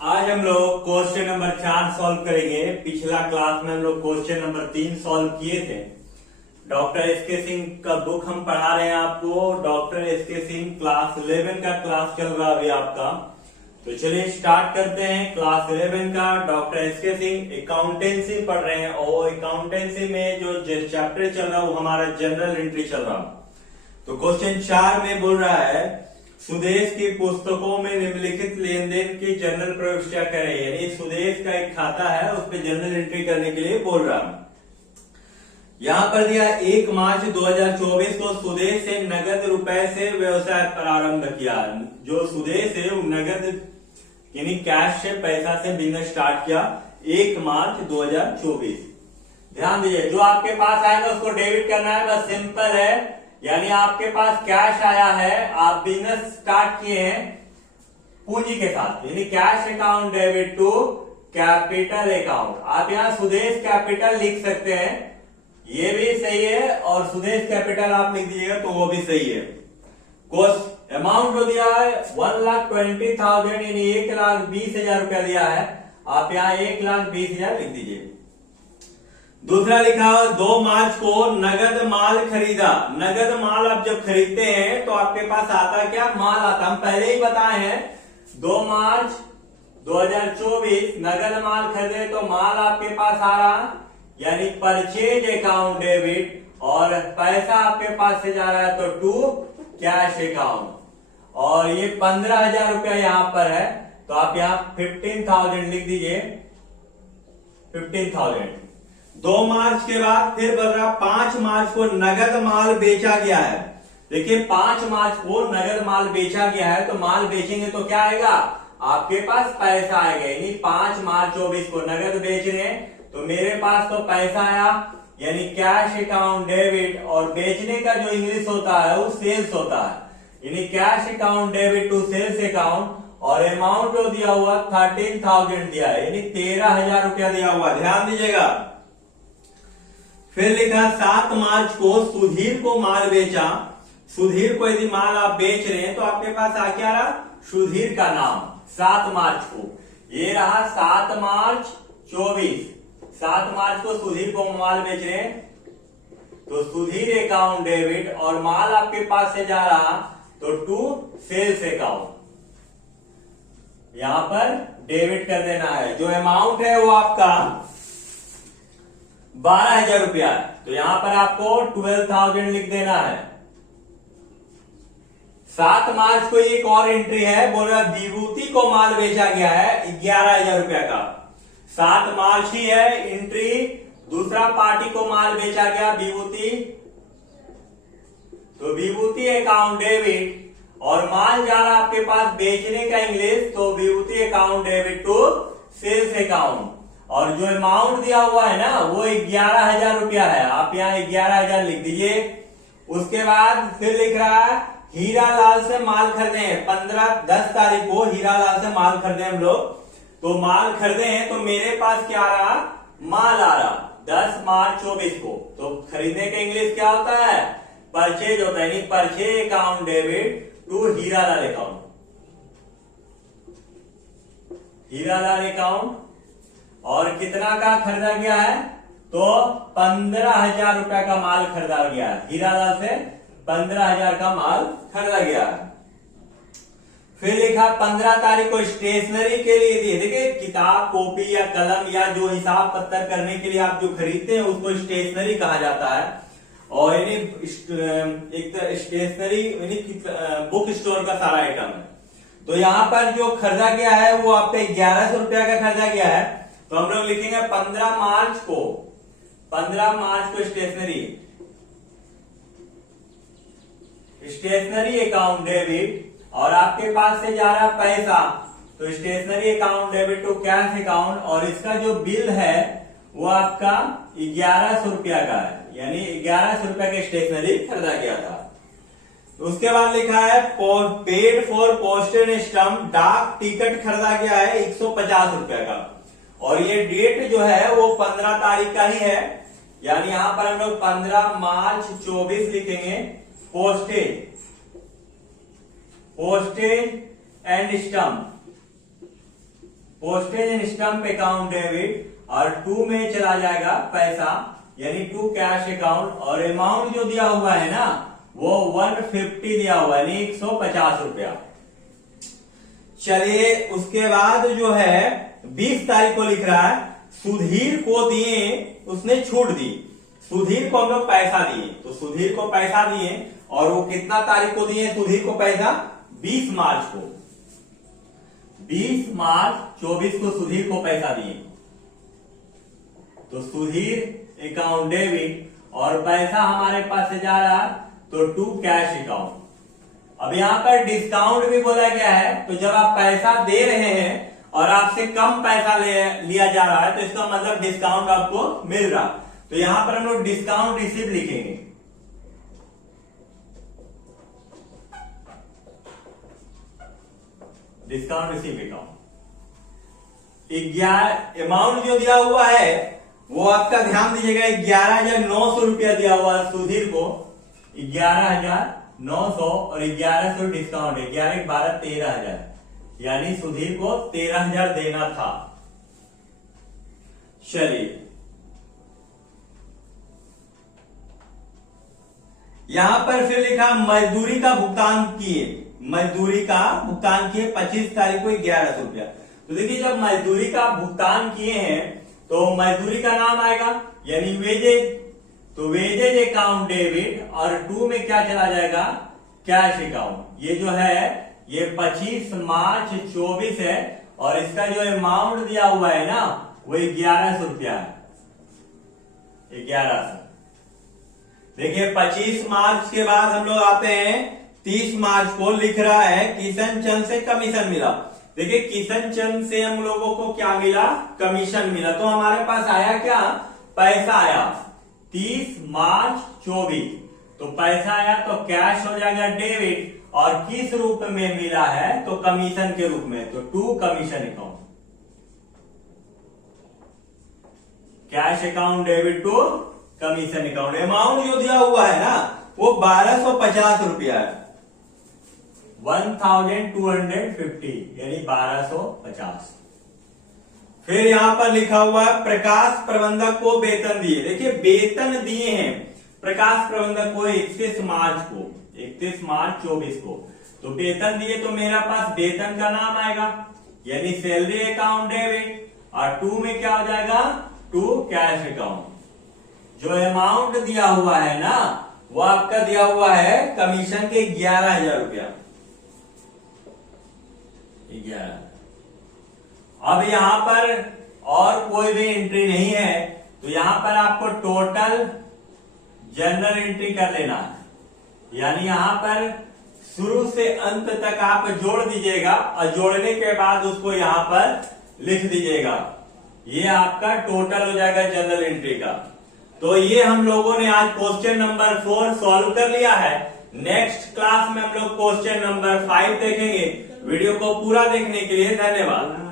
आज हम लोग क्वेश्चन नंबर 4 सॉल्व करेंगे। पिछला क्लास में हम लोग क्वेश्चन नंबर 3 सॉल्व किए थे। डॉक्टर एस के सिंह का बुक हम पढ़ा रहे हैं आपको। डॉक्टर एस के सिंह क्लास 11 का क्लास चल रहा है अभी आपका। तो चलिए स्टार्ट करते हैं क्लास 11 का। डॉक्टर एस के सिंह अकाउंटेंसी पढ़ रहे हैं और अकाउंटेंसी में जो चैप्टर चल रहा है वो हमारा जनरल एंट्री चल रहा है। तो क्वेश्चन 4 में बोल रहा है सुदेश की पुस्तकों में निम्नलिखित लेन देन की जनरल प्रविष्टियां करें। यानी सुदेश का एक खाता है उस पर जनरल एंट्री करने के लिए बोल रहा हूं। यहां पर दिया 1 मार्च 2024 को सुदेश से नगद रुपए से व्यवसाय प्रारंभ किया। जो सुदेश है वो नगद यानी कैश से पैसा से बिजनेस स्टार्ट किया 1 मार्च 2024। ध्यान दीजिए, जो आपके पास आएगा उसको डेबिट करना है, बस सिंपल है। यानी आपके पास कैश आया है, आप बिजनेस स्टार्ट किए हैं पूंजी के साथ, यानी cash account debit to capital account. आप यहाँ सुदेश कैपिटल लिख सकते हैं, ये भी सही है, और सुदेश कैपिटल आप लिख दीजिएगा तो वो भी सही है। कोस्ट अमाउंट जो दिया है 1,20,000 यानी 1,20,000 रुपया दिया है। आप यहाँ 1,20,000 लिख दीजिए। दूसरा लिखा 2 मार्च को नगद माल खरीदा। नगद माल आप जब खरीदते हैं तो आपके पास आता क्या, माल आता। हम पहले ही बताए हैं 2 मार्च 2024 नगद माल खरीदे तो माल आपके पास आ रहा, यानी परचेज अकाउंट डेबिट, और पैसा आपके पास से जा रहा है तो टू कैश अकाउंट। और ये 15,000 रुपया यहां पर है तो आप यहाँ 15,000 लिख दीजिए। 15,000। 2 मार्च के बाद फिर बोल रहा 5 मार्च को नगद माल बेचा गया है। देखिए 5 मार्च को नगद माल बेचा गया है तो माल बेचेंगे तो क्या आएगा, आपके पास पैसा आएगा। यानी 5 मार्च 24 को नगद बेच रहे हैं तो मेरे पास तो पैसा आया, यानी कैश अकाउंट डेबिट। और बेचने का जो इंग्लिश होता है वो सेल्स होता है, यानी cash account debit to sales account. और अमाउंट जो दिया हुआ 13,000 दिया है, यानी 13,000 रुपया दिया हुआ। ध्यान दीजिएगा। फिर लिखा 7 मार्च को सुधीर को माल बेचा। सुधीर को यदि माल आप बेच रहे हैं तो आपके पास आ क्या रहा, सुधीर का नाम। 7 मार्च को ये रहा 7 मार्च 24। 7 मार्च को सुधीर को माल बेच रहे हैं तो सुधीर अकाउंट डेबिट, और माल आपके पास से जा रहा तो टू सेल्स अकाउंट। यहां पर डेबिट कर देना है। जो अमाउंट है वो आपका 12,000 रुपया है तो यहां पर आपको 12,000 लिख देना है। 7 मार्च को एक और एंट्री है, बोल रहा विभूति को माल बेचा गया है 11,000 रुपया का। 7 मार्च ही है एंट्री। दूसरा पार्टी को माल बेचा गया विभूति, तो विभूति अकाउंट डेबिट, और माल जा रहा आपके पास बेचने का इंग्लिश, तो विभूति account debit to sales account. और जो अमाउंट दिया हुआ है ना वो 11,000 रुपया है, आप यहाँ 11,000 लिख दीजिए। उसके बाद फिर लिख रहा है हीरालाल से माल खरीदे हैं। 10 तारीख को हीरालाल से माल खरीदे हम लोग, तो माल खरीदे हैं तो मेरे पास क्या आ रहा, माल आ रहा 10 मार्च 24 को। तो खरीदने का इंग्लिश क्या होता है, परचेज होता है, यानी purchase account debit to Hiralal account. Hiralal account. और कितना का खरीदा गया है, तो 15,000 रुपया का माल खरीदा गया है। हीरालाल से 15,000 का माल खरीदा गया है। फिर लिखा 15 तारीख को स्टेशनरी के लिए दिए। देखिए किताब कॉपी या कलम या जो हिसाब पत्तर करने के लिए आप जो खरीदते हैं उसको स्टेशनरी कहा जाता है। और यानी एक स्टेशनरी यानी बुक स्टोर का सारा आइटम है। तो यहां पर जो खरीदा गया है वो आपका 1,100 रुपया का खरीदा गया है, तो हम लोग लिखेंगे 15 मार्च को। 15 मार्च को स्टेशनरी अकाउंट डेबिट, और आपके पास से जा रहा पैसा तो stationery account debit to cash account. और इसका जो बिल है वो आपका 1,100 रुपया का है, यानी 1,100 रुपया का स्टेशनरी खरीदा गया था। उसके बाद लिखा है पेड फॉर पोस्टेड स्टम्प, डाक टिकट खरीदा गया है 150 रुपया का। और ये डेट जो है वो 15 तारीख का ही है, यानी यहां पर हम लोग 15 मार्च 24 लिखेंगे। Postage and stump postage and stump account debit, और 2 में चला जाएगा पैसा यानी टू कैश अकाउंट, और अमाउंट जो दिया हुआ है ना वो 150 दिया हुआ है यानी 150 रुपया। चलिए उसके बाद जो है 20 तारीख को लिख रहा है सुधीर को दिए, उसने छूट दी, सुधीर को हम लोग पैसा दिए, तो सुधीर को पैसा दिए और वो कितना तारीख को दिए सुधीर को पैसा, 20 मार्च को, 20 मार्च 24 को सुधीर को पैसा दिए। तो सुधीर अकाउंट डेबिट, और पैसा हमारे पास से जा रहा है तो टू कैश अकाउंट। अब यहां पर डिस्काउंट भी बोला गया है, तो जब आप पैसा दे रहे हैं और आपसे कम पैसा लिया जा रहा है तो इसका मतलब डिस्काउंट आपको मिल रहा, तो यहां पर हम लोग डिस्काउंट रिसीव लिखेंगे। Discount receive account. 11 अमाउंट जो दिया हुआ है वो आपका ध्यान दीजिएगा, 11,900 रुपया दिया हुआ है सुधीर को, 11,900 और 1100 डिस्काउंट है, 11 12 13,000, यानी सुधीर को 13,000 देना था। चलिए यहां पर फिर लिखा मजदूरी का भुगतान किए, मजदूरी का भुगतान किए 25 तारीख को 1100 रुपया। तो देखिए जब मजदूरी का भुगतान किए हैं तो मजदूरी का नाम आएगा यानी वेजेज, तो वेजेज अकाउंट डेबिट, और 2 में क्या चला जाएगा कैश अकाउंट। ये जो है ये 25 मार्च 24 है और इसका जो अमाउंट दिया हुआ है ना वो 1100 रुपया है, 1100। देखिए 25 मार्च के बाद हम लोग आते हैं 30 मार्च को, लिख रहा है किशन चंद से कमीशन मिला। देखिए किशन चंद से हम लोगों को क्या मिला, कमीशन मिला, तो हमारे पास आया क्या, पैसा आया 30 मार्च 24, तो पैसा आया तो कैश हो जाएगा डेबिट, और किस रूप में मिला है तो कमीशन के रूप में, तो to commission account, cash account debit to commission account. Amount जो दिया हुआ है ना वो 1250 रुपया है, 1250 यानी 1250। फिर यहां पर लिखा हुआ है प्रकाश प्रबंधक को वेतन दिए। देखिए वेतन दिए हैं प्रकाश प्रबंधक को 31 मार्च को, 31 मार्च 24 को, तो वेतन दिए तो मेरा पास वेतन का नाम आएगा यानी सैलरी अकाउंट डेबिट, और 2 में क्या हो जाएगा टू कैश अकाउंट। जो अमाउंट दिया हुआ है ना वो आपका दिया हुआ है कमीशन के 11,000 रुपया, 11। अब यहां पर और कोई भी एंट्री नहीं है, तो यहां पर आपको टोटल जनरल एंट्री कर लेना है, यानी यहां पर शुरू से अंत तक आप जोड़ दीजिएगा और जोड़ने के बाद उसको यहां पर लिख दीजिएगा, ये आपका टोटल हो जाएगा जनरल एंट्री का। तो ये हम लोगों ने आज क्वेश्चन नंबर 4 सॉल्व कर लिया है। नेक्स्ट क्लास में हम लोग क्वेश्चन नंबर 5 देखेंगे। वीडियो को पूरा देखने के लिए धन्यवाद।